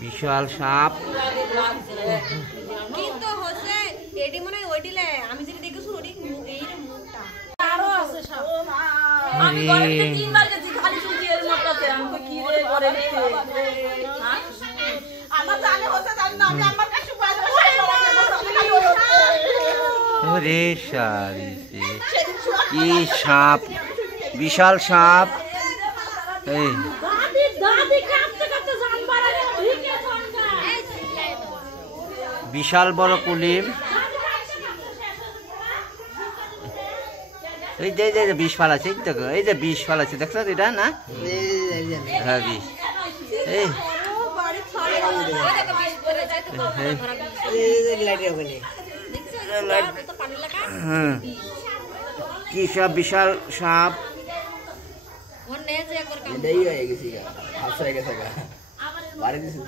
বিশাল সাপ কিন্তু হচ্ছে এডি মনে হয় ওইডিলে আমি যেটা দেখেছি ওডি এই মুখটা আরো আছে সাপ আমি ঘরে তিনবার গেছি খালি শুনছি এর মুখটাতে আমি তো কি রে করে আমার জানে হচ্ছে জানি না আমি আমার কাছে বাইরে ওরে সারি কি সাপ বিশাল সাপ এই দাদি কাঁপতে কাঁপতে জান বাড়ারে ঢুকে ছনকা বিশাল বড় কুলিম এই যে বিষ ফালাছে এই যে বিষ ফালাছে দেখছো এটা না হ্যাঁ বিষ এই কি সব বিশাল সাপ বাড়ি দিয়েছিস